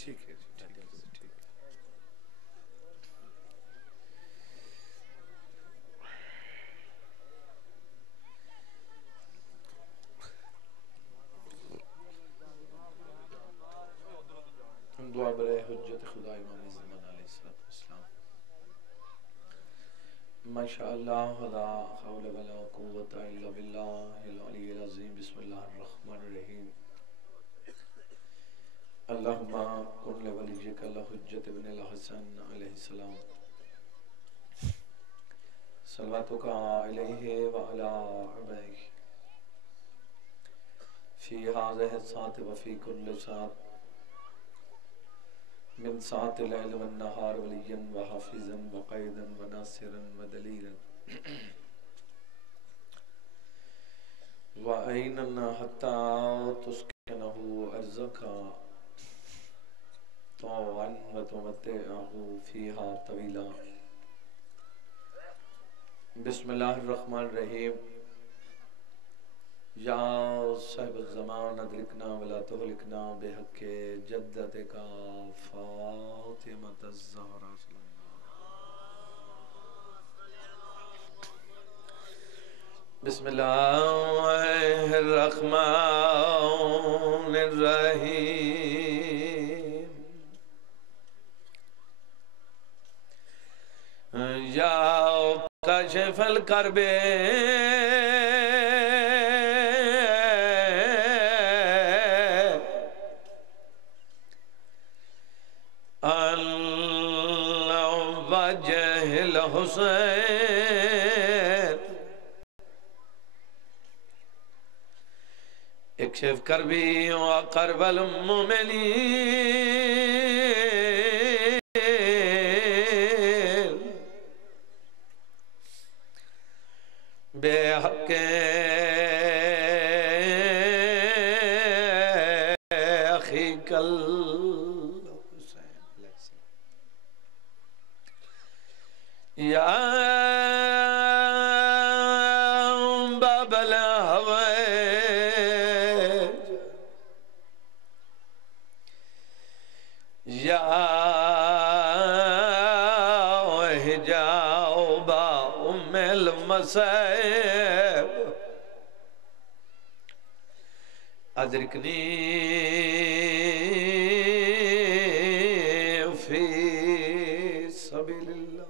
ٹھیک ہے ٹھیک ہے ٹھیک ہے. ہم دعا برائے حجت خدا امام زمان علیہ السلام. ماشاءاللہ لا حول ولا قوت الا باللہ العلی العظیم. بسم اللہ الرحمن الرحیم. اللہم کن لولیک الحجت ابن الحسن علیہ السلام صلواتک علیہ وعلی آبائہ فی ہذہ الساعۃ وفی کل ساعۃ من ساعت اللیل والنہار ولیا وحافظا وقیدا وناصرا ودلیلا وعینا حتی تسکنہ ارضک طوعا وتمتعہ فیہا طویلا. بسم اللہ الرحمن الرحیم. یا صاحب الزمان ادرکنا ولا تہلکنا بحق جدتک فاطمۃ الزہرا. بسم اللہ الرحمن الرحیم. یا کاشف الکرب عن وجہ الحسین اکشف کربی وقرب المؤمنین بے حق اخیک الحسین. یا باب الحوائج یا حجاب ام المصائب ادرکنی فی سبیل اللہ.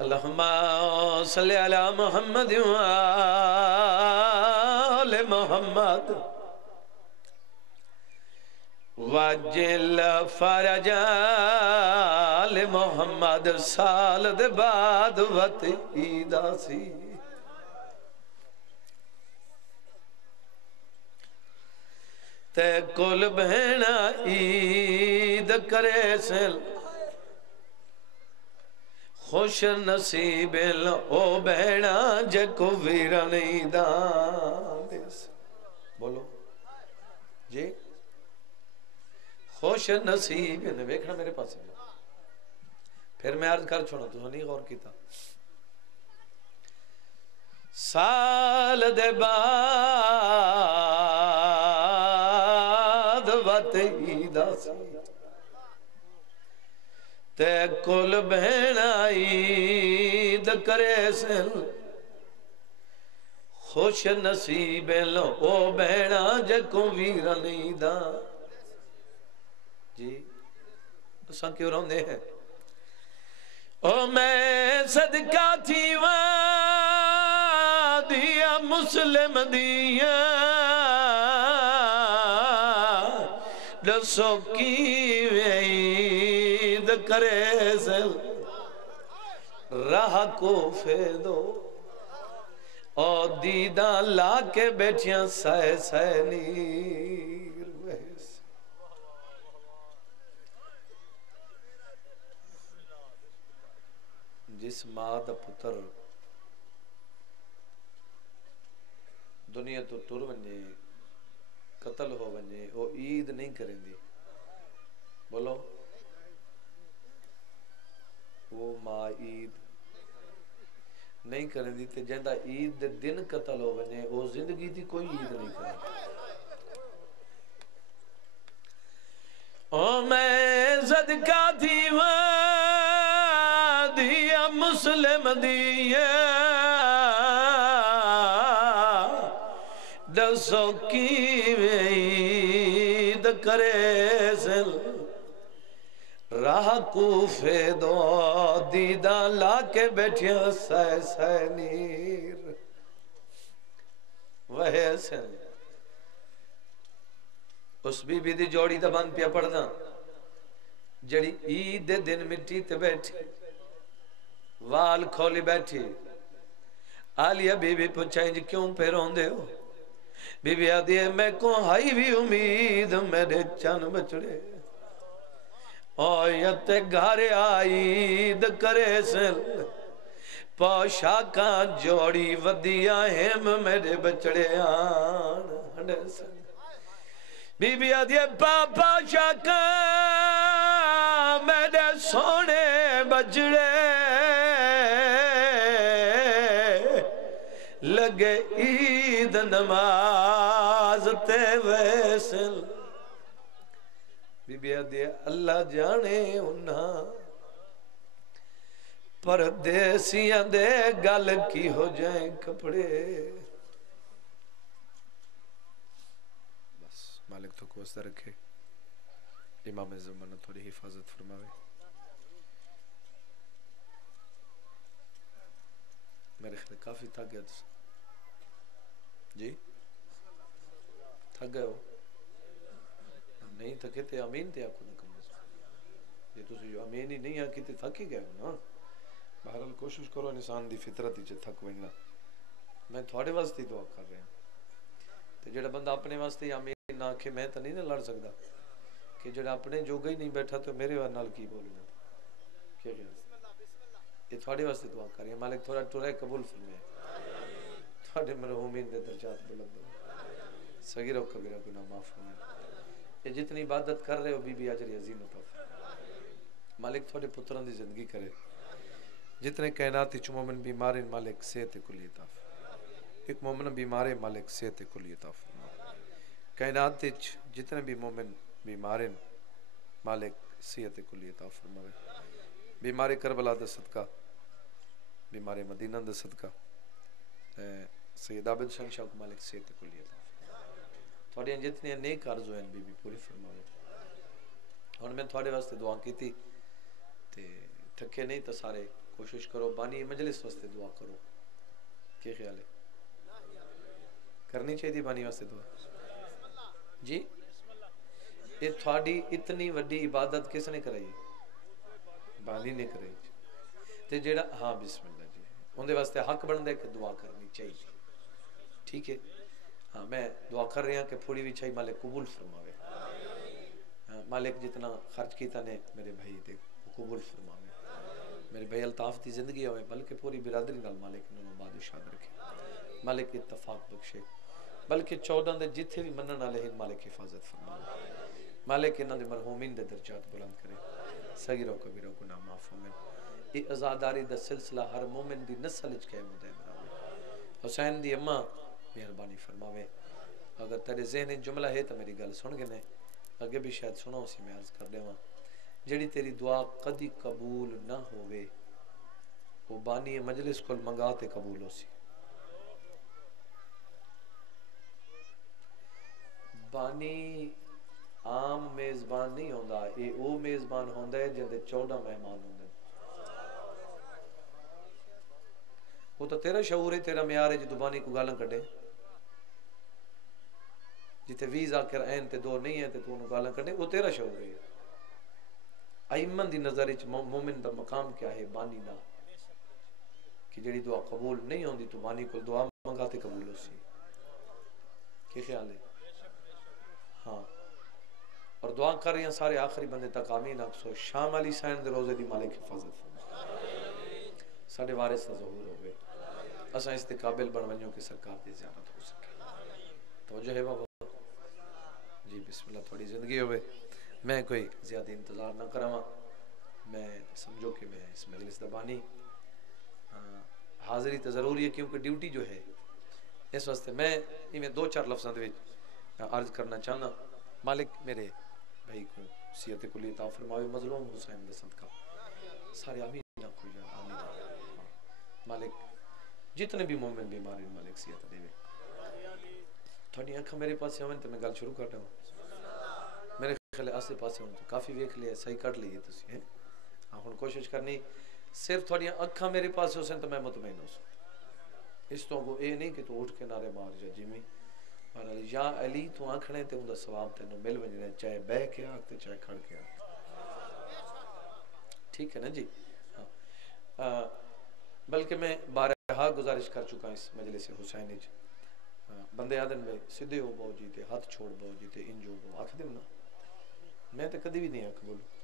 اللہم صلی علی محمد وآل محمد وجل فرج آل محمد. سال دے بعد وط عیدہ سی تے کل بہنا عید کرے سن خوش نصیب او بہنا جے کو ویران عیدان دیس. بولو جی خوش نصیب نے ویکھنا میرے پاس ہے. پھر میں عرض کر چھوڑا تو نہیں غور کیتا. سال دے بعد وط عیدہ سی تے کل بہن عید کرے سن خوش نصیب او بہنا جے کو ویران عیدان. جی اساں کیوں روندے ہیں؟ او میں صدقہ تھی وادیا مسلم دیا دسو کی عید کرے سل راہ کو فیدو او دیداں لا کے بیٹھیاں سائے سائے نیر ویس. جس ماں دا پتر دنیا تو ٹر ونجے قتل ہو ونجے وہ عید نہیں کریں دی. بولو وہ ماں عید نہیں کریں دی تے جندہ عید دے دن قتل ہو ونے وہ زندگی دی کوئی عید نہیں کریں او میں صدقہ تھی دیا مسلم دیا دسو کی عید کرے سل راہ کوفے دو دیدہ لا کے بیٹھیا سائے سائے نیر وہے سن اس بی بی دی جوڑی دا بند پیا پڑھنا جڑی عید دے دن مٹی تے بیٹھی وال کھولی بیٹھی آلیہ بی بی پوچھائیں جی کیوں پہ رون دے ہو بی بی آدھی ہے میں کو ہائی بھی امید میرے چن بچڑے آیت گھر آئید کرے سل پوشاکاں جوڑی ودیا ہم میرے بچڑے آن ہنڈے سل بی بی آدھی پاپا شاکا میرے سونے بچڑے لگے عید نماز تے ویسل بی بی آدھی اللہ جانے انہاں پردیسیاں دے گل کی ہو جائیں کپڑے مالک تو کو واسطہ رکھے امام زمانہ تھوڑی حفاظت فرماوے میرے خیال کافی تھک گیا جی تھک گئے ہو نہیں تھکے تے امین تے آپ کو نکم یہ تو جو امین ہی نہیں آکی تے تھک ہی گئے ہو نا بہرحال کوشش کرو انسان دی فطرت ہی چھے تھک وینا میں تھوڑے واسطے دعا کر رہے ہیں تے جڑا بندہ اپنے واسطے امین نہ کہ میں تو نہیں نہ لڑ سکتا کہ جڑا اپنے جو گئی نہیں بیٹھا تو میرے نال کی بولنا کیا کیا یہ تھوڑے واسطے دعا کر رہے ہیں مالک تھوڑا ٹورے قبول فرمائے تھوڑے مرحومین دے درجات بلند ہو صغیرہ و کبیرہ گناہ معاف فرمائے یہ جتنی عبادت کر رہے ہو بی بی اجر عظیم عطا مالک تھوڑے پتران دی زندگی کرے جتنے کائناتی چو مومن بیمار مالک صحت کلی عطا ایک مومن بیمار مالک صحت کلی عطا کائنات جتنے بھی مومن بیمار ہیں مالک صحت کلی عطا فرماوے بیمار کربلا دا صدقہ بیمار مدینہ دا صدقہ سید عابد شاہ شاہ کو مالک صحت کلی عطا تھوڑی جتنی نیک عرض ہوئے بی بی پوری فرماوے اور میں تھوڑے واسطے دعا کی تھی تے تھکے نہیں تو سارے کوشش کرو بانی مجلس واسطے دعا کرو کیا خیال ہے کرنی چاہیے بانی واسطے دعا جی یہ تھوڑی اتنی وڈی عبادت کس نے کرائی بانی نے کرائی تے جیڑا ہاں بسم اللہ جی ان دے واسطے حق بن دے کہ دعا کرنی چاہیے ٹھیک ہے ہاں میں دعا کر رہا کہ پھوڑی بھی چاہیے مالک قبول فرماوے مالک جتنا خرچ کیتا نے میرے بھائی دے قبول فرماوے میرے بھائی الطاف دی زندگی ہوئے بلکہ پوری برادری نال مالک انہوں بعد شاد رکھے مالک اتفاق بخشے بلکہ 14 دے جتھے بھی منن والے ہیں مالک حفاظت فرمائے مالک انہاں دے مرحومین دے درجات بلند کرے صغیرہ و کبیرہ گناہ معاف فرمائے یہ عزاداری دا سلسلہ ہر مومن دی نسل وچ قائم ہوندا ہے حسین دی اماں مہربانی فرماوے اگر تیرے ذہن جملہ ہے تو میری گل سن گے نے اگے بھی شاید سنو اسی میں عرض کر دیواں جڑی تیری دعا کدی قبول نہ ہوئے وہ بانی مجلس کو منگا تے قبول ہو سی بانی عام میزبان نہیں ہوندا اے او میزبان ہوندا ہے جندے 14 مہمان ہوندے وہ تو تیرا شعور ہے تیرا معیار ہے جدو بانی کو گالاں کڈے جتے 20 آکر این تے 2 نہیں ہے تے تو انہوں گالاں کڈے وہ تیرا شعور ہے ائمن دی نظر وچ مومن دا مقام کیا ہے بانی دا کہ جڑی دعا قبول نہیں ہوندی تو بانی کو دعا منگاتے قبول ہو سی کیا خیال ہے ہاں اور دعا کر رہے ہیں سارے آخری بندے تک آمین اکسو شام علی سائن دے روزے دی مالک حفاظت ساڑھے وارث کا ظہور ہوئے اساں اس تے قابل بن ونجوں کہ سرکار دی زیارت ہو سکے توجہ ہے بابا جی بسم اللہ تھوڑی زندگی ہوئے میں کوئی زیادہ انتظار نہ کرواں میں سمجھو کہ میں اس مجلس دا بانی حاضری تو ضروری ہے کیونکہ ڈیوٹی جو ہے اس واسطے میں میں دو چار لفظوں دے عرض کرنا چاہنا مالک میرے بھائی کو صحت کلی عطا فرماوے مظلوم حسین دا صدقہ سارے آمین نہ کوئی آمین مالک جتنے بھی مومن بیمار ہیں مالک صحت دے تھوڑی اکھاں میرے پاس آویں تو میں گل شروع کر دوں میرے خیال آسے پاسے ہوں تو کافی ویکھ لیا صحیح کر لیے تسی ہیں ہن کوشش کرنی صرف تھوڑی اکھاں میرے پاس ہوسن تو میں مطمئن ہوں اس تو کو اے نہیں کہ تو اٹھ کے نعرے مار جا جویں پر یا علی تو آکھنے تے اوندا ثواب تینوں مل ونجنا چاہے بہ کے آکھ تے چاہے کھڑ کے ٹھیک ہے نا جی بلکہ میں بارہا گزارش کر چکا اس مجلس حسین وچ بندے آدن میں سیدھے ہو باؤ جی تے ہاتھ چھوڑ باؤ جی تے انج ہو باؤ آکھ دیں نا میں تے کدی بھی نہیں آکھ بولوں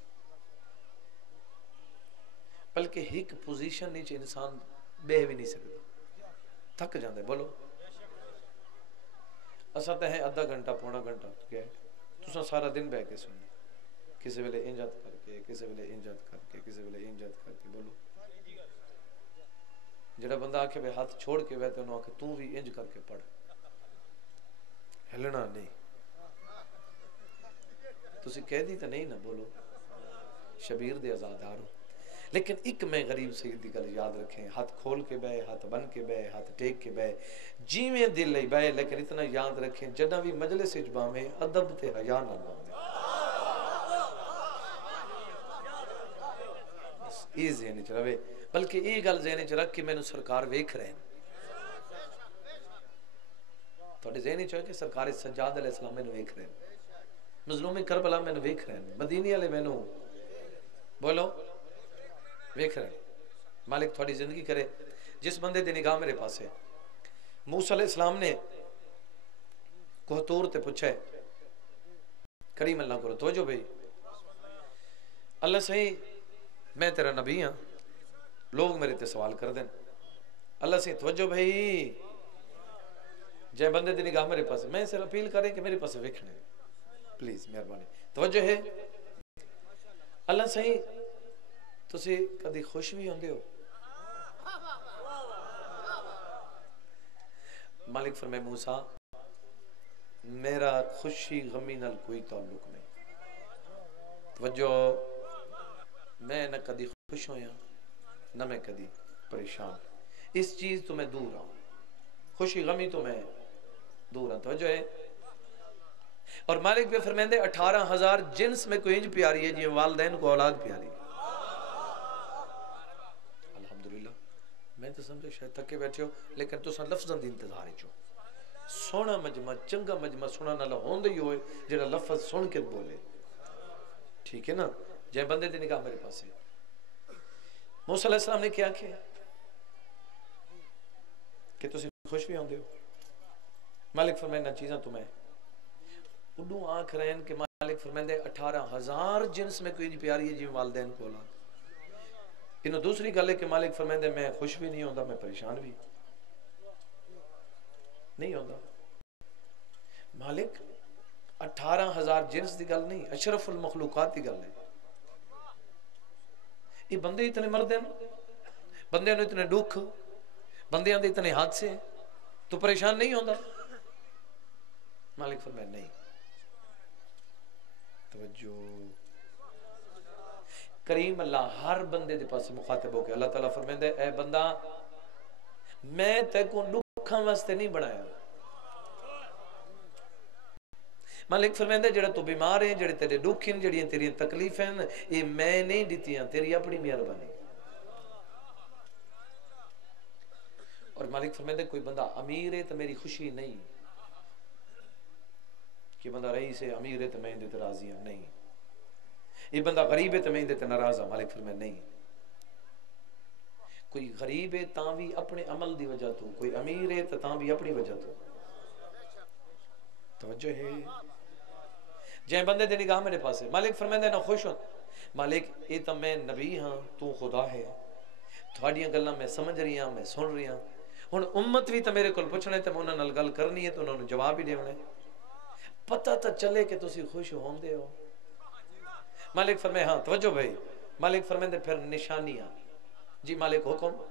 بلکہ ایک پوزیشن نیچے انسان بہ بھی نہیں سکتا تھک جاندے بولو اسا تے ہیں آدھا گھنٹہ پونا گھنٹہ کیا ہے تساں سارا دن بہ کے سنیں کسی ویلے انجت کر کے کسی ویلے انجت کر کے کسی ویلے انجت کر کے بولو جڑا بندہ آکھے بے ہاتھ چھوڑ کے بیٹھے انہوں آکھے تو بھی انج کر کے پڑھ ہلنا نہیں تسی کہہ دی تو نہیں نہ بولو شبیر دے آزادار ہو لیکن ایک میں غریب سید دی گل یاد رکھیں ہاتھ کھول کے بے ہاتھ بن کے بے ہاتھ ٹیک کے بے جیویں دل لئی بے لیکن اتنا یاد رکھیں جڑا بھی مجلس اجبا میں ادب تے حیا نہ لاؤں یہ ذہن چ رہے بلکہ یہ گل ذہن چ رکھ کے مینوں سرکار ویکھ رہے ہیں تھوڑے ذہن چ ہے کہ سرکار سجاد علیہ السلام مینوں ویکھ رہے ہیں مظلوم کربلا مینوں ویکھ رہے ہیں مدینے والے مینوں بولو ویکھ رہے ہیں مالک تھوڑی زندگی کرے جس بندے دی نگاہ میرے پاس ہے موسیٰ علیہ السلام نے کوہتور تے پوچھا ہے کریم اللہ کو توجہ بھئی اللہ صحیح میں تیرا نبی ہاں لوگ میرے تے سوال کر دیں اللہ سے توجہ بھائی جے بندے دی نگاہ میرے پاس میں اسے اپیل کریں کہ میرے پاس ویکھنے پلیز مہربانی توجہ ہے اللہ صحیح تسی کدی خوش بھی ہوندے ہو مالک فرمائے موسیٰ میرا خوشی غمی نال کوئی تعلق نہیں توجہ میں نہ کدی خوش ہویا نہ میں کدی پریشان اس چیز تو میں دور ہوں خوشی غمی تو میں دور ہوں توجہ ہے اور مالک بھی فرمائندے 18,000 جنس میں کوئی انج پیاری ہے جی والدین کو اولاد پیاری الحمدللہ میں تو سمجھے شاید تھکے بیٹھے ہو لیکن تو سن لفظاں دی انتظار ہی چو سونا مجمع چنگا مجمع سونا نالا ہوندے ہی ہوئے جڑا لفظ سن کے بولے ٹھیک ہے نا جے بندے دی نگاہ میرے پاس ہے موسیٰ علیہ السلام نے کیا کیا کہ تسی خوش بھی ہوندے ہو مالک فرمائے نہ چیزاں تمہیں اڈوں آنکھ رہے ہیں کہ مالک فرمائے 18,000 جنس میں کوئی پیاری ہے جی والدین کو اولاد انہوں دوسری گل ہے کہ مالک فرمائے میں خوش بھی نہیں ہوندا میں پریشان بھی نہیں ہوندا مالک 18,000 جنس دی گل نہیں اشرف المخلوقات دی گل ہے یہ بندے اتنے مردے بندے نے اتنے دکھ بندے دے اتنے حادثے تو پریشان نہیں ہوندا مالک فرمائے نہیں توجہ کریم اللہ ہر بندے دے پاس مخاطب ہو کے اللہ تعالیٰ فرمائے اے بندہ میں تے کو دکھاں واسطے نہیں بنایا مالک فرمائے جڑا تو بیمار ہیں جڑے تیرے دکھ ہیں جڑی تیری تکلیف ہیں یہ میں نہیں دیتیاں تیری اپنی مہربانی اور مالک فرمائے کوئی بندہ امیر ہے تو میری خوشی نہیں کہ بندہ رئیس ہے امیر ہے تو میں اندے راضی ہوں نہیں یہ بندہ غریب ہے تو میں اندے ناراض ہوں مالک فرمائے نہیں کوئی غریب ہے تاں بھی اپنے عمل دی وجہ تو کوئی امیر ہے تو تاں بھی اپنی وجہ تو توجہ ہے جائیں بندے دے نگاہ میرے پاس ہے مالک فرمائے نہ خوش ہوں مالک یہ تو میں نبی ہاں تو خدا ہے تھوڑیاں گلاں میں سمجھ رہی ہاں میں سن رہی ہاں ہن امت بھی تو میرے کول پوچھنے تے میں انہاں نال گل کرنی ہے تو انہوں نے جواب ہی دینا پتہ تو چلے کہ تسی خوش ہوندے ہو مالک فرمائے ہاں توجہ بھائی مالک فرمائے پھر نشانیاں جی مالک حکم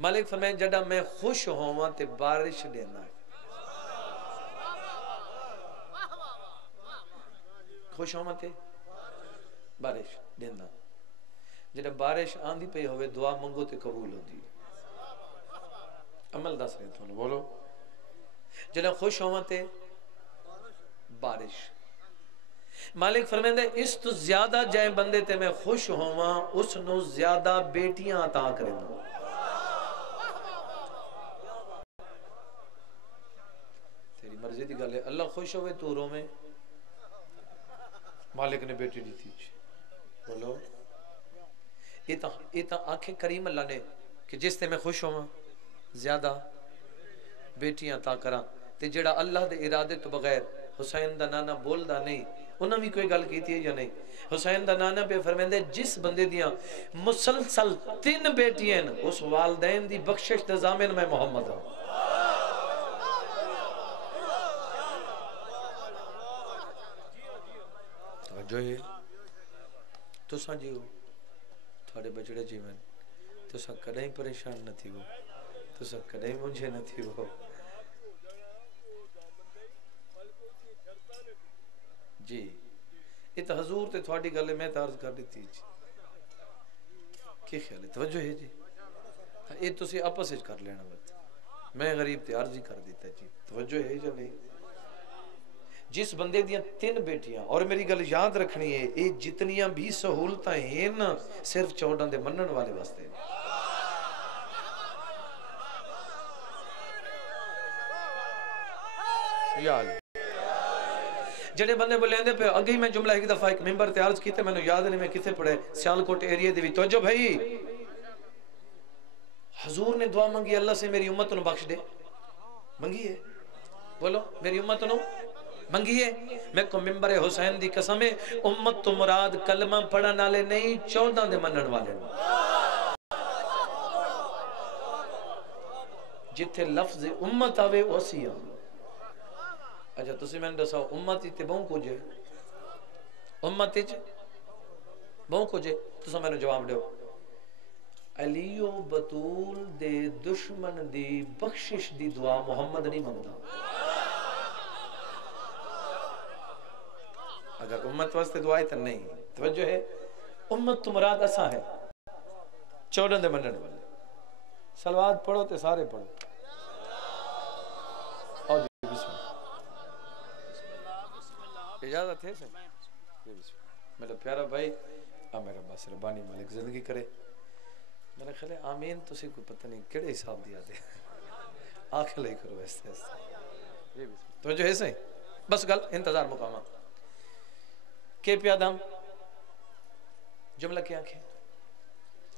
مالک فرمائے جڑا میں خوش ہوا تے بارش دینا، خوش ہوا تے بارش دینا، جڑا بارش آندھی پئی ہوئے دعا منگو تے قبول ہوتی، عمل دس رہے تھوڑا بولو، جڑا خوش ہوا تے بارش، مالک فرمیندے اس تو زیادہ جائیں بندے تے میں خوش ہوا اس نو زیادہ بیٹیاں عطا کریں گا۔ تیری مرضی دی گل ہے، اللہ خوش ہوئے تو رو میں مالک نے بیٹی دی تھی بولو، یہ تا آنکھیں کریم اللہ نے کہ جس تے میں خوش ہوا زیادہ بیٹیاں عطا کراں، تے جڑا اللہ دے ارادے تو بغیر حسین دا نانا بول دا نہیں، انہوں بھی کوئی گل کیتی ہے یا نہیں؟ حسین دا نانا پہ فرمیندے جس بندے دیاں مسلسل 3 بیٹیاں اس والدین دی بخشش دے ضامن میں محمد ہوں۔ جو ہے تو ساں جی ہو تھوڑے بچڑے جیون تو ساں کدیں پریشان نہ تھی ہو، تو ساں کدیں مجھے نہ تھی ہو جی، یہ تو حضور تے تھوڑی گلے میں تعرض کر دیتی جی، کی خیال ہے توجہ ہے جی، یہ تو سی اپس کر لینا بات، میں غریب تے عرضی کر دیتا جی، توجہ ہے جو نہیں؟ جس بندے دیاں 3 بیٹیاں، اور میری گل یاد رکھنی ہے یہ جتنیاں بھی سہولتاں ہیں نا صرف 14 دے منن والے واسطے، یا اللہ جڑے بندے بولیں دے پہ اگے ہی میں جملہ ایک دفعہ ایک ممبر تے عرض کیتے میں نے یاد نہیں میں کتے پڑھے سیالکوٹ ایریے دی بھی توجہ بھائی، حضور نے دعا مانگی اللہ سے میری امت نو بخش دے، منگی ہے بولو میری امت نو منگی ہے، میں کو ممبر حسین دی قسم ہے امت تو مراد کلمہ پڑھن والے نہیں 14 دے منن والے، جتھے لفظ امت آوے اسی آ۔ اچھا تسی میں نے دساؤ امت تے بہوں کچھ ہے، امت تے بہوں کچھ ہے، تسا میں نے جواب دیو علی و بطول دے دشمن دی بخشش دی دعا محمد نہیں منگتا، اگر امت واسطے دعائے تو نہیں، توجہ ہے امت تو مراد اسا ہے 14 دے منن والے، صلوات پڑھو تے سارے پڑھو، اور جی بسم اللہ اجازت ہے سر میرا پیارا بھائی میرا بس ربانی مالک زندگی کرے، میرا خیال ہے آمین تو سے کوئی پتہ نہیں کیڑے حساب دیا دے آنکھ لے کرو ایسے ایسے تو جو ہے صحیح بس گل انتظار مقامہ کہ پیادام جملہ کیا کہ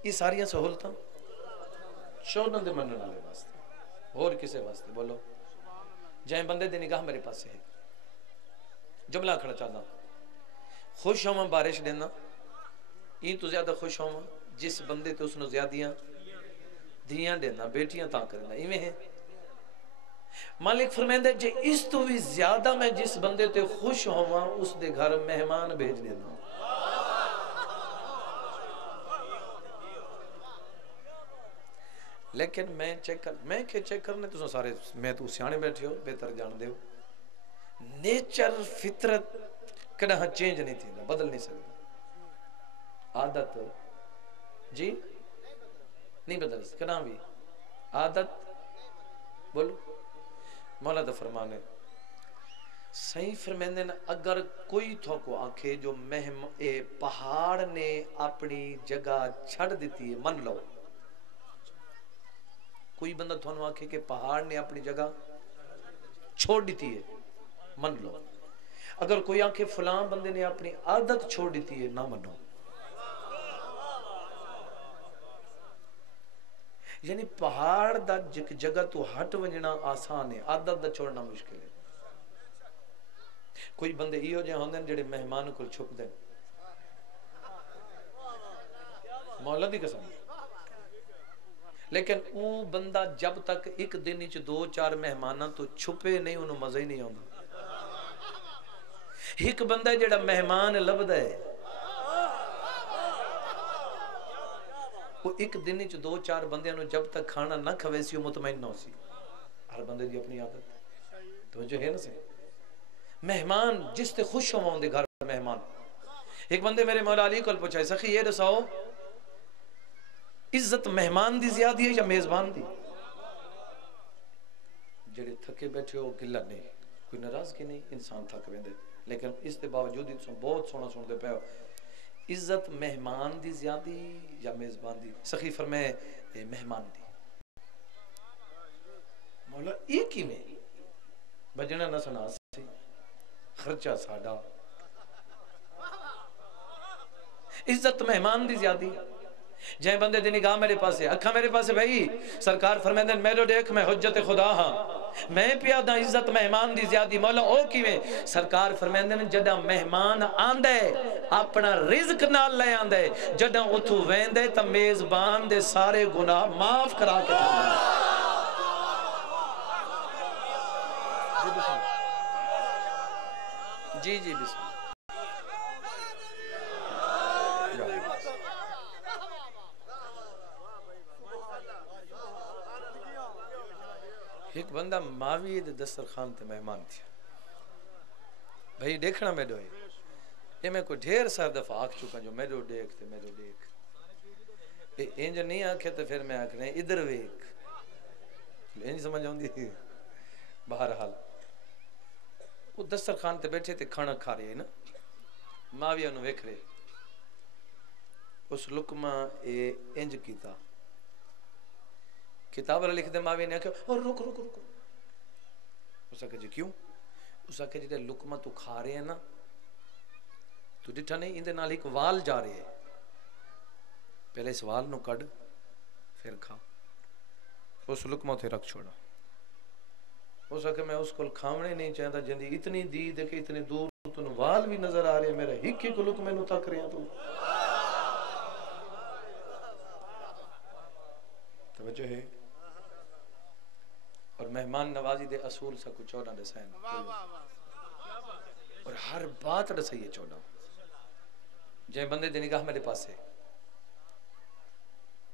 یہ ساریاں سہولتاں 14 دے منن والے واسطے اور کسے واسطے بولو جائیں بندے دی نگاہ میرے پاس ہے، جملہ کھڑا چاہتا خوش ہوں بارش دینا، یہ تو زیادہ خوش ہوں جس بندے تو اس نے زیادیاں دیاں دینا بیٹیاں تاں کرنا، ایویں ہے مالک فرمائندے جے اس تو بھی زیادہ میں جس بندے تے خوش ہوا اس دے گھر مہمان بھیج دینا، لیکن میں چیک کرنے تو سارے میں تو سیانے بیٹھے ہو بہتر جان دے ہو، نیچر فطرت کدہ چینج نہیں تھی بدل نہیں سکتا، عادت جی نہیں بدل سکتا کدہ بھی عادت بولو مولا دا فرمانے صحیح فرمیندے اگر کوئی تھو کو آنکھے جو پہاڑ نے اپنی جگہ چھڑ دیتی ہے من لو، کوئی بندہ تھوانو آنکھے کہ پہاڑ نے اپنی جگہ چھوڑ دیتی ہے من لو، اگر کوئی آنکھے فلاں بندے نے اپنی عادت چھوڑ دیتی ہے نہ منو، یعنی پہاڑ دا جگہ تو ہٹ ونجنا آسان ہے، عادت دا چھوڑنا مشکل ہے، کوئی بندے ہی ہو جائے ہوندے جڑے مہمان کو چھپ دیں مولا دی قسم، لیکن وہ بندہ جب تک ایک دن وچ 2-4 مہماناں تو چھپے نہیں انہوں مزہ ہی نہیں آتا، ایک بندہ جڑا مہمان لبدا ہے وہ ایک دن وچ 2-4 بندیاں نو جب تک کھانا نہ کھوے سی وہ مطمئن نہ ہو سی. ہر بندے دی اپنی عادت توجہ ہے نا سی. مہمان جس تے خوش ہون دے گھر مہمان. ایک بندے میرے مولا علی کول پوچھا سخی یہ دساؤ عزت مہمان دی زیادی ہے یا میزبان دی؟ جڑے تھکے بیٹھے ہو گلا نہیں, کوئی ناراضگی نہیں, انسان تھک ویندے, لیکن اس دے باوجود ہی تساں بہت سونا سنتے پے ہو. عزت مہمان دی زیادی یا میزبان دی؟ سخی فرمائے مہمان دی. مولا ایک ہی میں بجنا نہ سنا سی, خرچہ ساڈا. عزت مہمان دی زیادی. جائیں بندے دی نگاہ میرے پاس ہے, اکھا میرے پاس ہے بھائی, سرکار فرمائے دن میرے دیکھ میں حجت خدا ہاں, میں پیادا عزت مہمان دی زیادی. مولا او کیویں؟ سرکار فرمائے دن جڑا مہمان آندے اپنا رزق نال لے آندے, جڑا اتھو ویندے تا میزبان دے سارے گناہ معاف کرا کے تھا. جی جی بسم اللہ. ایک بندہ ماوی دے دسترخوان تے مہمان تھی بھئی, دیکھنا میڈو ہے یہ میں کوئی ڈھیر سار دفعہ آکھ چکا جو میڈو دیکھ تے میڈو دیکھ, انج نہیں آکھے تو پھر میں آکھنے ادھر ویک, انج سمجھ آؤں دی. بہرحال وہ دسترخوان تے بیٹھے تے کھانا کھا رہے ہیں نا, ماوی انہوں ویکھ رہے, اس لکمہ انج کیتا, کتاب والا لکھ دے. ماوی نے کہا اور رک رک رک. اس نے کہا جی کیوں؟ اس نے کہا جی لقمہ تو کھا رہے ہیں نا, تو ڈٹھا نہیں اندے نال ایک وال جا رہے ہیں, پہلے اس وال نو کڈ پھر کھا. اس لقمہ تے رکھ چھوڑا. اس نے کہا میں اس کو کھاونے نہیں چاہتا جندی اتنی دی دے کہ اتنی دور تن وال بھی نظر آ رہے ہیں, میرا ہک ہک لقمے نو تک رہے ہیں. تو توجہ ہے. اور مہمان نوازی دے اصول سا کچھ چودہ دسائن, اور ہر بات دسائیے چودہ. جائیں بندے دی نگاہ میرے پاس ہے,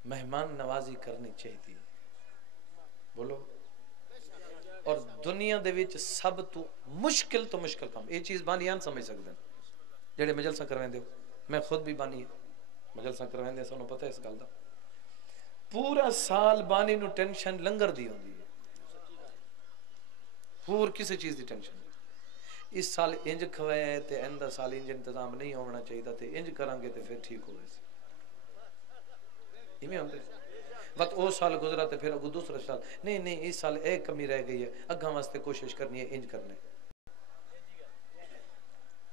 مہمان نوازی کرنی چاہیے. بولو. اور دنیا دے وچ سب تو مشکل کام, یہ چیز بانیان سمجھ سکتے ہیں جڑے مجلسہ کرویں دے. میں خود بھی بانی مجلسہ کرویں دے, سانوں پتہ ہے اس گل دا. پورا سال بانی نو ٹینشن لنگر دی ہوندی ہے, پور کسی چیز دی ٹینشن. اس سال انج کھوائے تے اندر سال انج انتظام نہیں ہونا چاہیے تے انج کریں گے تے پھر ٹھیک ہوئے سے. ہی ہوندے وقت او سال گزرا تے پھر اگو دوسرا سال نہیں اس سال ایک کمی رہ گئی ہے, اگاں واسطے کوشش کرنی ہے انج کرنے.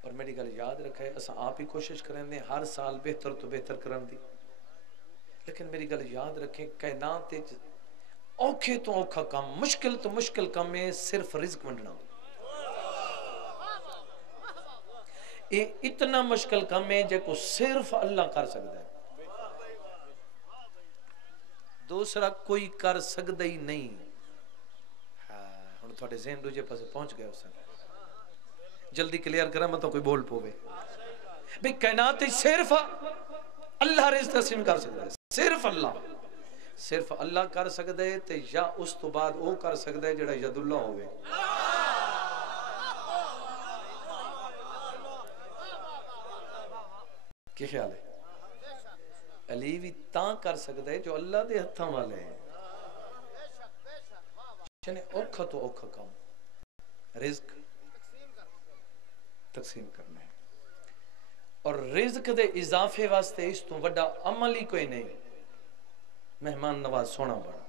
اور میری گل یاد رکھے, اساں آپ ہی کوشش کریں دے ہر سال بہتر تو بہتر کرن دی, لیکن میری گل یاد رکھیں کائنات وچ اوکھے تو اوکھا کام, مشکل تو مشکل کام ہے صرف رزق ونڈنا. یہ اتنا مشکل کام ہے جے کو صرف اللہ کر سکتا ہے, دوسرا کوئی کر سکتا ہی نہیں. ہن تھوڑے ذہن دوجے پاسے پہنچ گئے اس جلدی کلیئر کرا مت کوئی بول پوے. بھئی کائنات صرف اللہ رزق تقسیم کر سکتا ہے, صرف اللہ کر سکتا ہے تے یا اس تو بعد وہ کر سکتا ہے جڑا ید اللہ ہوئے. کی خیال ہے؟ علی بھی تاں کر سکتا ہے جو اللہ دے ہتھاں والے ہیں. چنے اوکھا تو اوکھا کام رزق تقسیم کرنا ہے, اور رزق دے اضافے واسطے اس تو وڈا عمل ہی کوئی نہیں. مہمان نواز سونا بڑا.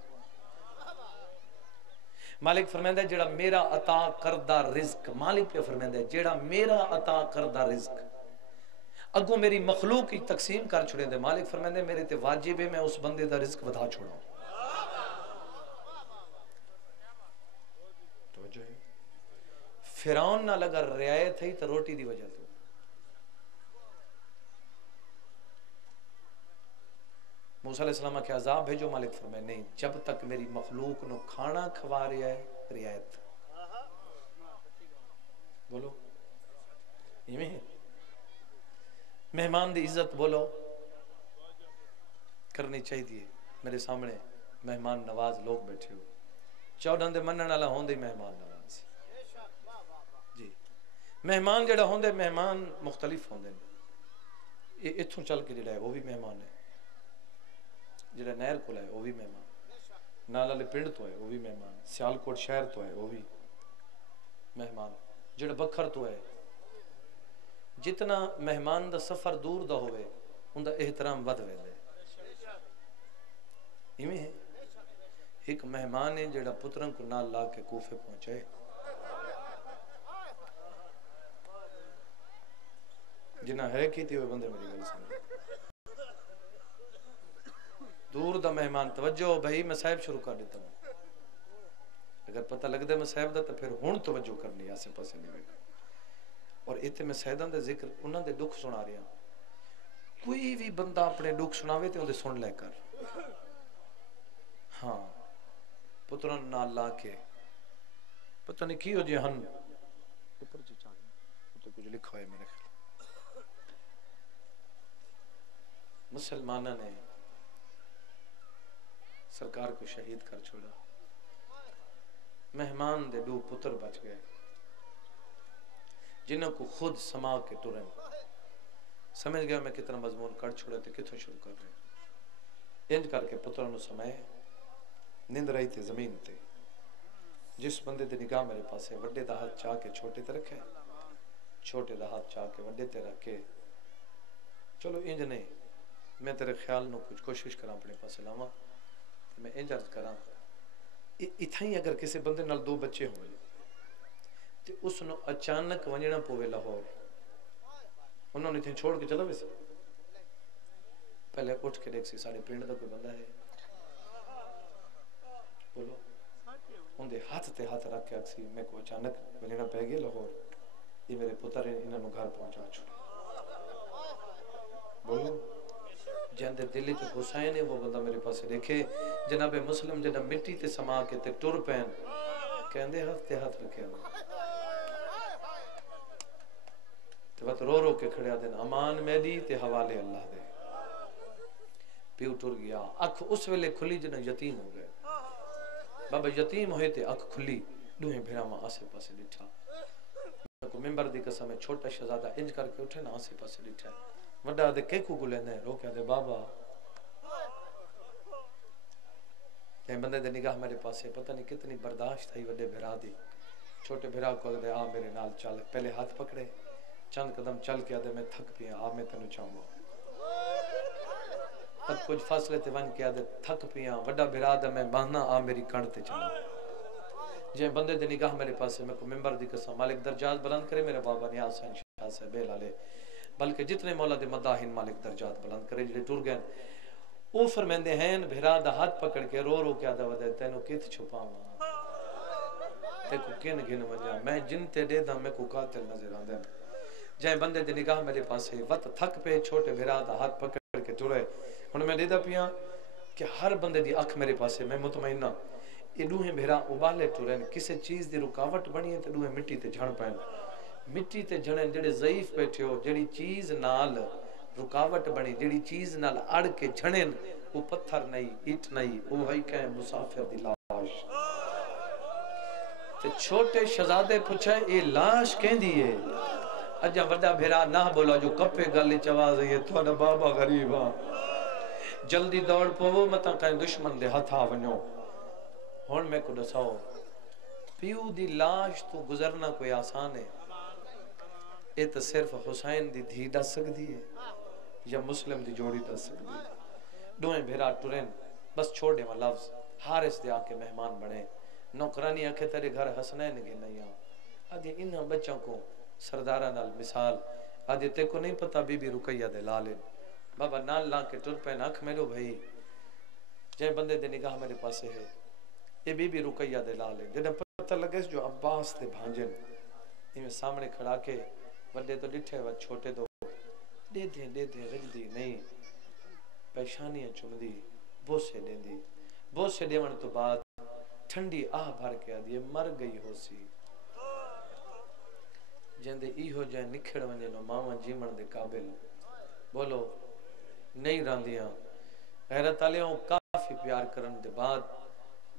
مالک فرمائندہ ہے جڑا میرا عطا کردہ رزق, مالک پہ فرمائندہ ہے جڑا میرا عطا کردہ رزق اگوں میری مخلوق کی تقسیم کر چھڑے دے, مالک فرمائندہ ہے میرے تے واجب ہے میں اس بندے دا رزق بتا چھوڑا. توجہ ہے. فرعون نہ لگا رعایت ہے تو روٹی دی وجہ تو موسیٰ علیہ السلام کے عذاب بھیجو, مالک فرمائے نہیں, جب تک میری مخلوق نو کھانا کھوا رہا ہے رعایت. بولو مہمان دی عزت بولو کرنی چاہیے. میرے سامنے مہمان نواز لوگ بیٹھے ہو, 14 دے منن والا ہوندے مہمان نواز جی. مہمان جڑا ہوندے مہمان مختلف ہوندے نے. یہ اتھوں چل کے جڑا ہے وہ بھی مہمان ہے, جڑا نہر کول ہے وہ بھی مہمان, نال والے پنڈ تو ہے وہ بھی مہمان, سیالکوٹ شہر تو ہے وہ بھی مہمان, جڑا بکھر تو ہے. جتنا مہمان دا سفر دور دا ہوئے ان دا احترام ود ویندے. ایویں ہے ایک مہمان ہے جڑا پترن کو نال لا کے کوفے پہنچے, جنہ ہے کیتی ہوئے بندے میری گل سن. دور دا مہمان توجہ بھائی میں صاحب شروع کر دیتا ہوں. اگر پتہ لگ دے میں صاحب دا تو پھر ہون توجہ کرنی آسے پاسے نہیں ہوئے. اور اتنے میں سیدان دے ذکر انہاں دے دکھ سنا رہا. کوئی بھی بندہ اپنے دکھ سناوے تے اندے سن لے کر. ہاں پتران نال لا کے پتہ نہیں کی ہو جی ہن اوپر جو چاہیے تو کچھ لکھا ہے میرے خیال. مسلمانہ نے سرکار کو شہید کر چھوڑا. مہمان دے دو پتر بچ گئے جنہوں کو خود سما کے ٹرن. سمجھ گیا میں کتنا مضمون کر چھوڑے تھے, کتوں شروع کر رہے. انج کر کے پتروں سمائے نیند رہی تھی زمین تے. جس بندے دے نگاہ میرے پاس ہے وڈے دا ہاتھ چاہ کے چھوٹے تے رکھے, چھوٹے دا ہاتھ چاہ کے وڈے تے رکھے. چلو انج نہیں, میں تیرے خیال نو کچھ کوشش کراں اپنے پاس لاواں. میں انج عرض کراں اتھائی اگر کسی بندے نال 2 بچے ہوئے تے اس نو اچانک ونجنا پوے لاہور, انہوں نے اتھیں چھوڑ کے چلا ویسے پہلے اٹھ کے دیکھ سی سارے پنڈ دا کوئی بندہ ہے بولو. ان دے ہاتھ تے ہاتھ رکھ کے اکسی میں کو اچانک ونجنا پہ گئے لاہور, یہ میرے پتر انہوں نے گھر پہنچا چھوڑا. بولو جہاں دے دلی تے حسین ہے وہ بندہ میرے پاس دیکھے جناب مسلم جناب مٹی تے سما کے تے ٹر پین کہندے ہاتھ تے ہاتھ رکھے ہوئے تے بات رو رو کے کھڑیا دین امان میری تے حوالے اللہ دے. پیو ٹر گیا. اکھ اس ویلے کھلی جنہ یتیم ہو گئے. بابا یتیم ہوئے تے اکھ کھلی, دوہیں بھیراواں آسے پاسے ڈٹھا. کو ممبر دی قسم ہے چھوٹا شہزادہ انج کر کے اٹھے نا آسے پاسے ڈٹھا. وڈا دے کیکو کو لیندے رو کیا دے بابا. تے بندے دے نگاہ میرے پاس ہے پتہ نہیں کتنی برداشت تھی وڈے بھرا دی. چھوٹے بھرا کو دے آ میرے نال چل, پہلے ہاتھ پکڑے چند قدم چل کے آدھے میں تھک پیا آ میں تینوں چاہوں گا. پت کچھ فاصلے تے ون کے آدھے تھک پیا وڈا بھرا دے میں باہنا آ میری کڑ تے چلا. جے بندے دے نگاہ میرے پاس ہے میں کو ممبر دی قسم مالک درجات بلند کرے میرے بابا نیاز حسین شاہ صاحب لالے, بلکہ جتنے مولا دے مداحن مالک درجات بلند کرے جڑے ٹر گئے او فرمیندے ہیں بھرا دا ہاتھ پکڑ کے رو رو کے آدھا ودے تینوں کت چھپاواں تے کو کن گن ونجا میں جن تے دے دا میں کو قاتل نظر آندے. جائیں بندے دی نگاہ میرے پاس ہے وقت تھک پہ چھوٹے بھرا دا ہاتھ پکڑ کے ٹرے. ہن میں دیدا پیا کہ ہر بندے دی اکھ میرے پاس ہے میں مطمئنہ یہ دوہیں بھیرا ابالے ٹرین کسی چیز دی رکاوٹ بنی ہے تے دوہیں مٹی تے جھڑ پین. مٹی تے جھڑن جڑے ضعیف بیٹھے ہو جڑی چیز نال رکاوٹ بنی جڑی چیز نال اڑ کے جھڑن وہ پتھر نہیں اٹ نہیں وہ ہے کہ مسافر دی لاش. تے چھوٹے شہزادے پوچھا یہ لاش کہندی ہے. اجا وڈا بھیرا نہ بولا جو کپے گل چواز ہے تھوڑا بابا غریب ہاں جلدی دوڑ پو متا کہیں دشمن دے ہتھا ونجو. ہن میں کو دساؤ پیو دی لاش تو گزرنا کوئی آسان ہے. یہ تو صرف حسین دی دھی دس سکتی ہے یا مسلم دی جوڑی دس سکتی ہے. دوہیں بھیرا ٹرین بس چھوڑے وہ لفظ حارث دے آکے مہمان بنے. نوکرانی آکھے تیرے گھر حسنین گے نہیں آؤ آدھے انہاں بچوں کو سردارہ نال مثال آدھے تے کو نہیں پتا بی بی رقیہ دے لالے بابا نال لا کے ٹر پین اکھ میرو بھائی جائے بندے دے نگاہ میرے پاسے ہے یہ بی بی رقیہ دے لالے جنہیں پتہ لگے جو عباس دے بھانجن میں سامنے کھڑا کے وڈے تو ڈٹھے و چھوٹے تو دے دیں رج دی نہیں پیشانیاں چم دی بوسے دے دی بوسے دیون تو بعد ٹھنڈی آہ بھر کے آدھی مر گئی ہو سی جندے ای ہو جائے نکھڑ ونجے نو ماما جیمن دے قابل بولو نہیں راندیاں غیرت آلیوں کافی پیار کرن دے بعد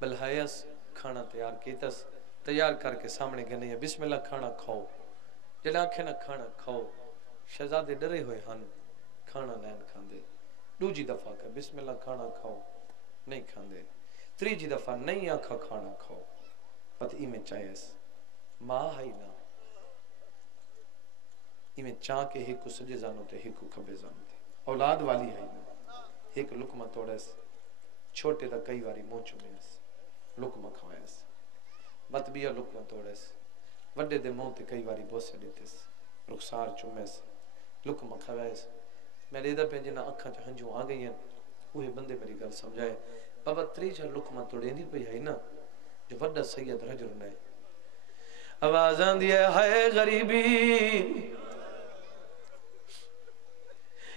بلہائیس کھانا تیار کیتس تیار کر کے سامنے گھنے ہیں بسم اللہ کھانا کھاؤ جڑا آنکھیں نہ کھانا کھاؤ شہزادے ڈرے ہوئے ہن کھانا نہیں کھاندے دوجی دفعہ کہ بسم اللہ کھانا کھاؤ نہیں کھاندے تریجی دفعہ نہیں آنکھا کھانا کھاؤ پتہ ای میں چاہیس ماں ہائی نا ای میں چاہ کے ہی کو سجے زانو تے ہی کو کھبے زانو تے اولاد والی ہائی نا ایک لکمہ توڑیس چھوٹے دا کئی واری مو چمیس لکمہ کھوائیس بطبیہ لکمہ توڑیس وڈے دے مو تے کئی واری بوسے دیتیس رخسار چمیس لکمہ کھوائیس میں ادھر پہ جنہ اکھاں چا ہنجوں آ گئی ہیں وہی بندے میری گل سمجھائے بابا تریجہ لکمہ توڑے نہیں پہ ہے نا جو وڈا سید رجل نے آوازاں دیا ہے غریبی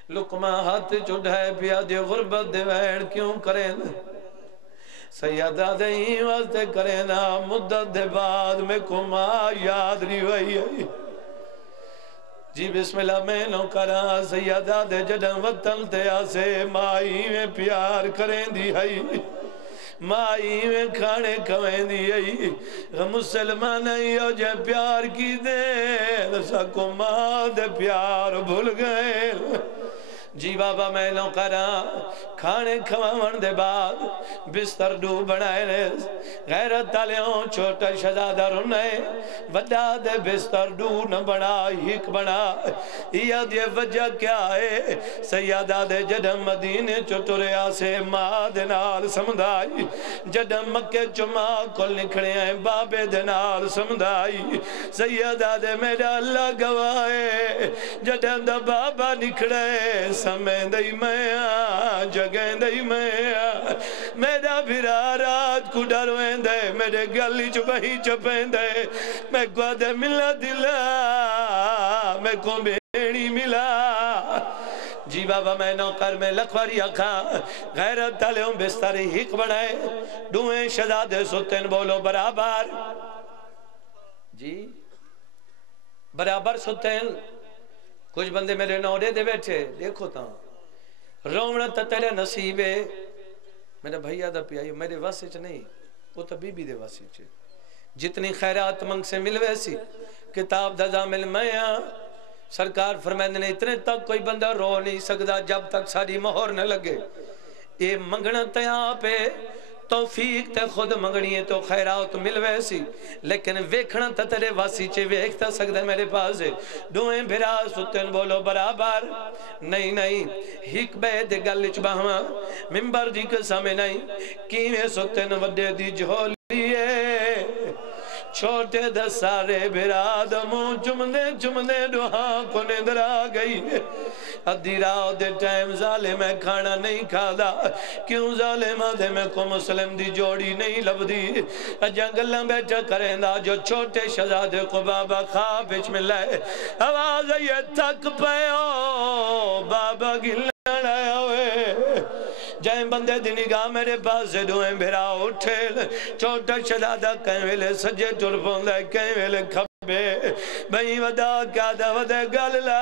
لکمہ ہاتھ چڑھائے پیا دے غربت دے وین کیوں کریں سیدہ دیں واسطے کریں نا مدت دے بعد میں کو ماں یاد نہیں ہوئی ہے جی بسم اللہ میں نو کرا سیدہ دے جڑن وطن تے آسے مائی میں پیار کریں دی ہے مائی میں کھانے کھویں دی ہے مسلمان ہی ہو جے پیار کی دے سکو ماں دے پیار بھول گئے جی بابا میں نو کرا کھانے کھوان دے بعد بستر ڈو بنائے نیس غیرت تالیوں چھوٹا شہزادہ رنے وڈا دے بستر ڈو نہ بنا ہک بنا یہ وجہ کیا ہے سیادہ دے جڑا مدینے چٹوریا سے ماں دے نال سمدائی جڑا مکے چما کل نکھڑے ہیں بابے دے نال سمدائی سیادہ دے میرا اللہ گوائے جڑا دا بابا نکھڑے سمیں دئی میں جگیں دئی میں میرا بھرا رات کو ڈرویں دے میرے گلی چپہی چپیں دے میں کو دے ملا دلا میں کو بیڑی ملا جی بابا میں نوکر میں لکھواری اکھاں غیرت تالیوں بستری ہک بنائے دوئیں شہزادے ستن بولو برابر جی برابر ستن کچھ بندے میرے نوڑے دے بیٹھے دیکھو تا رومنا تا تیرے نصیبے میرے بھائیہ دا پیائیو میرے واسے چ نہیں وہ تا بی بی دے واسے چ جتنی خیرات منگ سے مل ویسی کتاب دا زامل میں سرکار فرمائے نے اتنے تک کوئی بندہ رو نہیں سکتا جب تک ساری مہور نہ لگے اے منگنا تیاں پہ توفیق تے خود منگنی ہے تو خیرات مل ویسی لیکن ویکھنا تا تیرے واسی چے ویکھتا سکتا میرے پاس ہے دوئیں بھرا ستن بولو برابر نہیں نہیں ہک بے دے گل چبہما ممبر دی قسم نہیں کیویں ستن وڈے دی جھولیے چھوٹے دے سارے بھرا دمو چمنے دوہاں کو ندر آ گئی ادھی راہ دے ٹائم ظالم ہے کھانا نہیں کھادا کیوں ظالم دے میں کو مسلم دی جوڑی نہیں لب دی جنگلہ بیٹھا کریں دا جو چھوٹے شہزادے کو بابا خواب بچ ملائے آواز یہ تک پیو بابا گلن آیا ہوئے جائیں بندے دی نگاہ میرے پاس سے دوئیں بھرا اٹھے چھوٹا شہزادہ کہیں ویلے سجے ٹر پوندہ کہیں ویلے کھبے بھئی ودا کیا دا ودے گللا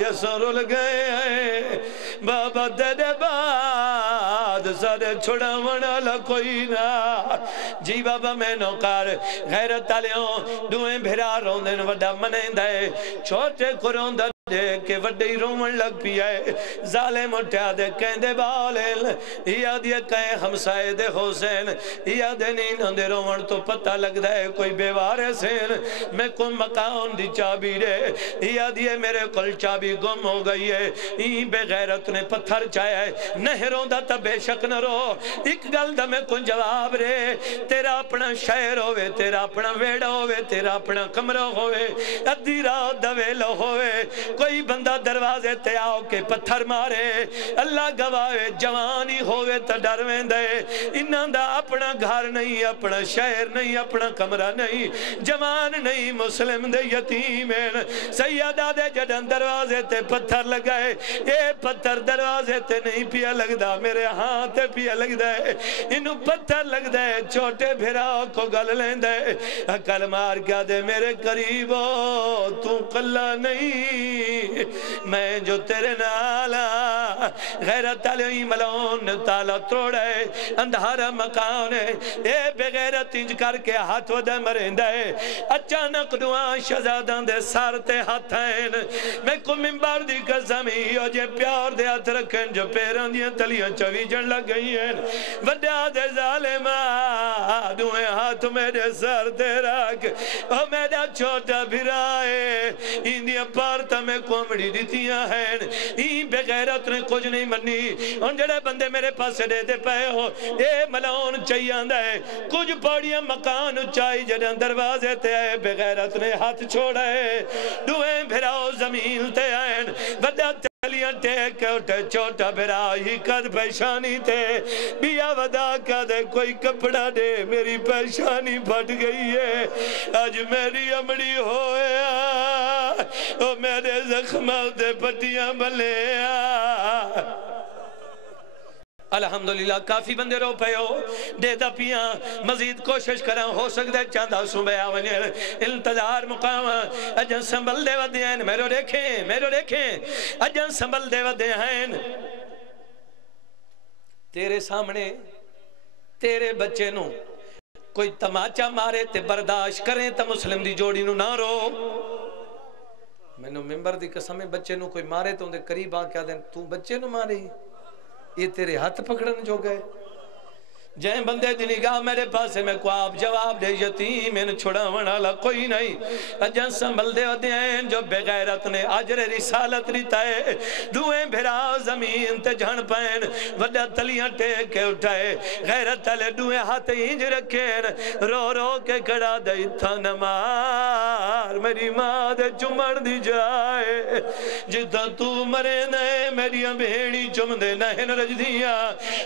یہ سرول گئے ہیں بابا تیرے بعد سارے چھڑا منالا کوئی نا جی بابا میں نوکار غیرت تالیوں دوئیں بھرا روندن وڈا منیں دے چھوٹے کو روندہ دے کہ وڈی رومن لگ پیائے ظالم اٹھا دے کہیں دے بالین یا دے کہیں ہمسائے دے حسین یا دے نین دے رومن تو پتہ لگ دے کوئی بیوارے سین میں کن مقام دی چابی دے یا دے میرے کل چابی گم ہو گئی ہے این بے غیرت نے پتھر چاہے نہروں دا تا بے شک نہ رو ایک گل دا میں کن جواب رے تیرا اپنا شہر ہوئے تیرا اپنا ویڑا ہوئے تیرا اپنا کمرہ ہوئے ادھی رات دا ویلو ہوئے کوئی بندہ دروازے تے آؤ کے پتھر مارے اللہ گواہے جوانی ہوئے تا ڈرویں دے انہاں دا اپنا گھر نہیں اپنا شہر نہیں اپنا کمرہ نہیں جوان نہیں مسلم دے یتیمین سیدہ دے جڑن دروازے تے پتھر لگائے اے پتھر دروازے تے نہیں پیا لگ دا میرے ہاتھ پیا لگ دے انہوں پتھر لگ دے چھوٹے بھرا کو گل لیں دے کل مار کیا دے میرے قریبو تو قلہ نہیں نہیں میں جو تیرے نالا غیرت علی ملون تالا توڑے اندھارا مکان اے بغیرت انج کر کے ہاتھ ودے مرندے اچانک دعا شہزادان دے سارتے ہاتھین میں کو منبر دی قسمی ہو جے پیار دے ہاتھ رکھن جو پیران دیاں تلیاں چوی جن لگ گئی ہیں وڈیا دے ظالمہ دوئے ہاتھ میرے سر دے رکھ او میرا چھوٹا بھرائے اندیاں پارتا میں کومڑی دیتیاں ہیں این بغیرت نے کچھ نہیں منی ان جڑے بندے میرے پاس دے دے پائے ہو اے ملعون چاہیاں دے کچھ پاڑیاں مکان چاہی جڑے دروازے تے آئے بغیرت نے ہاتھ چھوڑے دوئے بھراؤ زمین تے آئیں وڈا تلیاں ٹیک اٹھے چھوٹا بھرائی قد پیشانی تے بیا ودا کا دے کوئی کپڑا دے میری پیشانی پھٹ گئی ہے آج میری امڑی ہویا او میرے زخمہ دے پٹیاں بلے الحمدللہ کافی بندے رو پہ ہو دے دا پیاں مزید کوشش کریں ہو سکتا ہے چاندہ صبح آونی انتظار مقام اجن سنبل دے ودے ہیں میرو دیکھیں اجن سنبل دے ودے ہیں تیرے سامنے تیرے بچے نو کوئی تماچا مارے تے برداشت کریں تا مسلم دی جوڑی نو نہ رو میں نو ممبر دی قسمیں بچے نو کوئی مارے تو ان دے قریب آ کیا دیں تو بچے نو ماری یہ تیرے ہاتھ پکڑن جو گئے جائیں بندے دی نگاہ میرے پاس میں کو آپ جواب دے یتیم ان چھڑا ونالا کوئی نہیں اجن سنبھل دے ودے ہیں جو بغیرت نے عجر رسالت ریتا ہے دوئیں بھرا زمین تے جھن پین وڈا تلیاں ٹیک کے اٹھائے غیرت تلے دوئیں ہاتھ ہینج رکھیں رو رو کے کڑا دے تھا نمار میری ماں دے چمڑ دی جائے جتا تو مرے نئے میری بھیڑی چم دے نہن رج دیا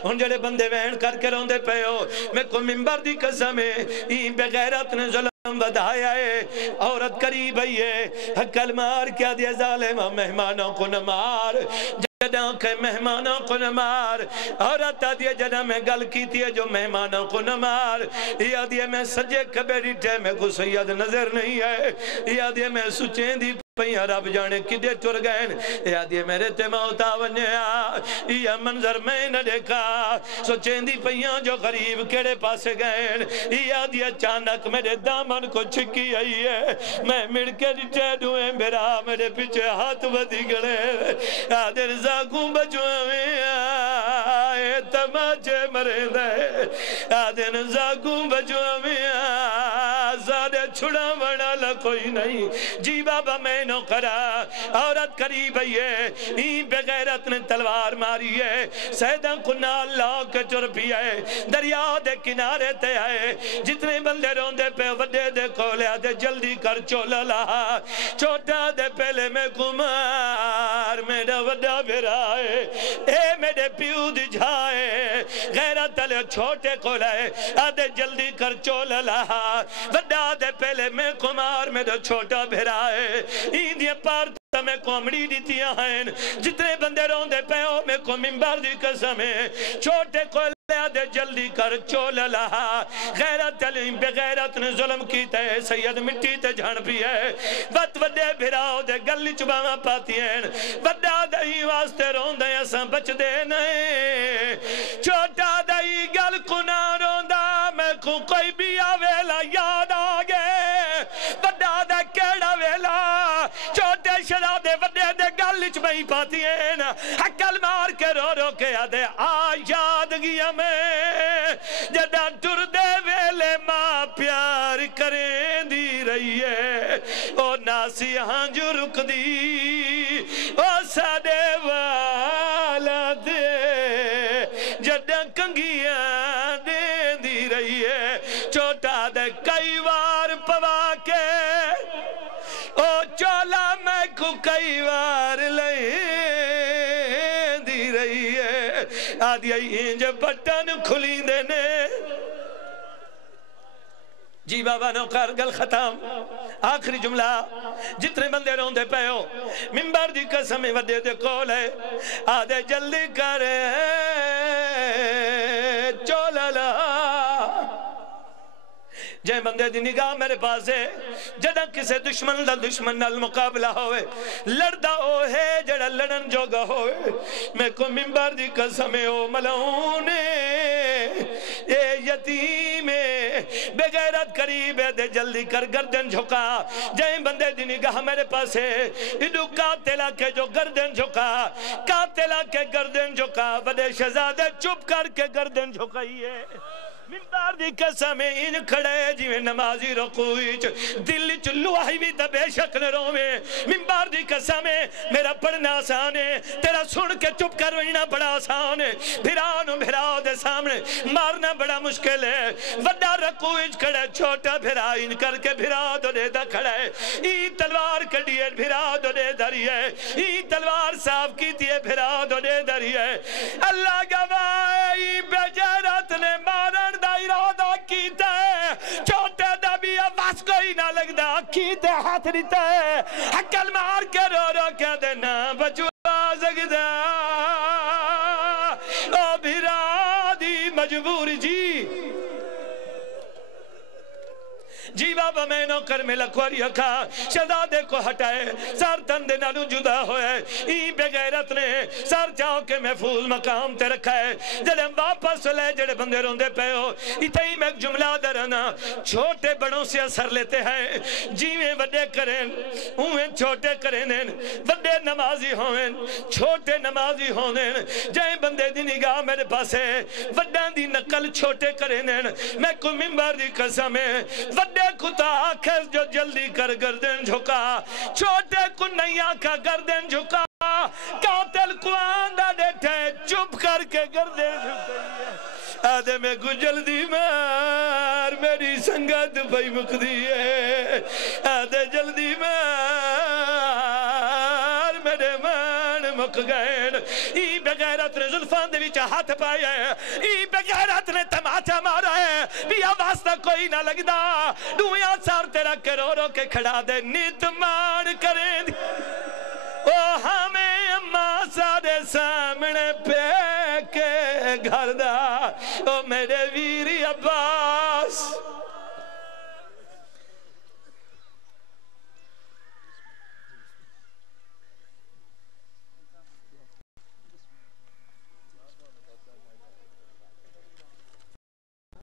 ان جڑے بندے وین کر کے روندے پہ ہو میں کو منبر دی قسم ہے این بغیرت نے ظلم بدھایا ہے عورت قریب ہے حقل مار کیا دیا ظالمہ مہمانوں کو نمار جدہ کے مہمانوں کو نمار عورت آدھیا جدہ میں گل کی تھی جو مہمانوں کو نمار یہ آدھیا میں سجے کبیری ٹے میں کو سید نظر نہیں ہے یہ آدھیا میں سچیں دی پہیاں رب جانے کدے ٹر گئن یہ آدھیا میرے تے موتا ونیا یہ منظر میں نہ دیکھا سچیں دی پہیاں جو غریب کیڑے پاسے گئن یہ آدھیا چانک میرے دامن کو چھکی آئی ہے میں مڑ کے ڈٹے دوئیں بھرا میرے پیچھے ہاتھ بدی گڑے آدھر زاکوں بچوں میں آئے تماچے مرے دے آدھر زاکوں بچوں میں زادے چھڑا بڑا لکوئی نہیں جی بابا میں نو کرا عورت قریب ہے این بغیرت نے تلوار ماری ہے سیدن کنا اللہ کے چرپی ہے دریا دے کنارے تے آئے جتنے بندے روندے پہ وڈے دے کولے آدھے جلدی کر چولا لہا چھوٹا دے پہلے میں کمار میرا وڈا بھرائے اے میرے پیو دی جھائے غیرت علی چھوٹے کولے آدھے جلدی کر چولا لہا وڈا دے پہلے میں کمار میرا چھوٹا بھرائے ایندیاں پارتا میں کومڑی دیتیاں ہیں جتنے بندے روندے پہ ہو میں کو منبر دی قسمیں چھوٹے کولے آدھے جلدی کر چول لہا غیرت علیم بغیرت نے ظلم کیتے سید مٹی تے جھن بھی ہے بد وڈے بھراؤ دے گلی چباما پاتی ہیں وڈا دائی واسطے روندے ایسا بچ دے نہیں چھوٹا دائی گل کنا روندا میں کو کوئی بھی آویلا یاد آگے وڈا دا کیڑا ویلا چھوٹے شرادے وڈے دے گلی چبائی پاتی ہیں حقل مار کے رو رو کے آدھے یاد گیا میں جدہ ٹر دے ویلے ماں پیار کریں دی رہی ہے او ناسی ہاں جو رک دی او سادے والا دے جدہ کنگیاں دے دی رہی ہے چھوٹا دے کئی وار پوا کے او چولا میں کو کئی وار لئے دی رہی ہے آدھی آئیں جب بٹن کھلی دینے جی بابا نو کر گل ختم آخری جملہ جتنے بندے روندے پہ ہو منبر دی قسم وڈے دے کول ہے آدھے جلدی کرے چولا لا جائیں بندے دی نگاہ میرے پاس ہے جدہ کسے دشمن نال مقابلہ ہوئے لڑدا او ہے جڑا لڑن جوگا ہوئے میں کو منبر دی قسم او ملعون اے یتیم بے غیرت قریب ہے دے جلدی کر گردن جھکا جائیں بندے دی نگاہ میرے پاس ہے ادو قاتلہ کے جو گردن جھکا قاتلہ کے گردن جھکا بڑے شہزادے چپ کر کے گردن جھکائی ہے منبر دی قسم ان کھڑے جیویں نمازی رکوع دل چ لوہی بھی تے بے شک نہ روے منبر دی قسم میرا پڑھنا آسان ہے تیرا سن کے چپ کر رہنا بڑا آسان ہے بھرا دے سامنے مارنا بڑا مشکل ہے وڈا رکوع کھڑے چھوٹا بھرا ان کر کے بھرا دو دے دا کھڑے ای تلوار کڈیے بھرا دو دے دری ہے ای تلوار صاف کیتی ہے بھرا دو دے دری ہے اللہ گواہ ای بے غیرت نے مارن دا ارادہ کیتا ہے چھوٹے دا بھی آواز کوئی نہ لگدا کیتے ہاتھ دیتا ہے حکل مار کے رو رو کیا دینا بچوا سکتا او بھرا دی مجبور جی بابا میں نوکر میں لکھواری اکھا شہزادے کو ہٹائے سر تندے نالو جدا ہوئے ای بے غیرت نے سر جاؤ کے محفوظ مقام تے رکھا ہے جلے واپس لے جڑے بندے روندے پہ ہو اتہی میں ایک جملہ درنا چھوٹے بڑوں سے اثر لیتے ہیں جیویں وڈے کریں اوہیں چھوٹے کریں وڈے نمازی ہوئیں چھوٹے نمازی ہوئیں جائیں بندے دی نگاہ میرے پاس ہے وڈان دی نقل چھوٹے کریں میں کو منبر دی قسم ہے وڈے کتا آخر جو جلدی کر گردن جھکا چھوٹے کو نہیں آکھا گردن جھکا قاتل کو آندہ دیٹھے چپ کر کے گردن جھکا آدھے میں کو جلدی مار میری سنگت بھائی مقدی ہے آدھے جلدی مار میرے مان مک گئے ای بے غیرت نے زلفان دے وچ ہاتھ پایا ہے ای بے غیرت نے تماچا مارا ہے بھی آواز تک کوئی نہ لگدا دویاں سار تیرا کے رو رو کے کھڑا دے نیت مار کریں او ہمیں اماں سارے سامنے پہ کے گھر دا او میرے ویری عباس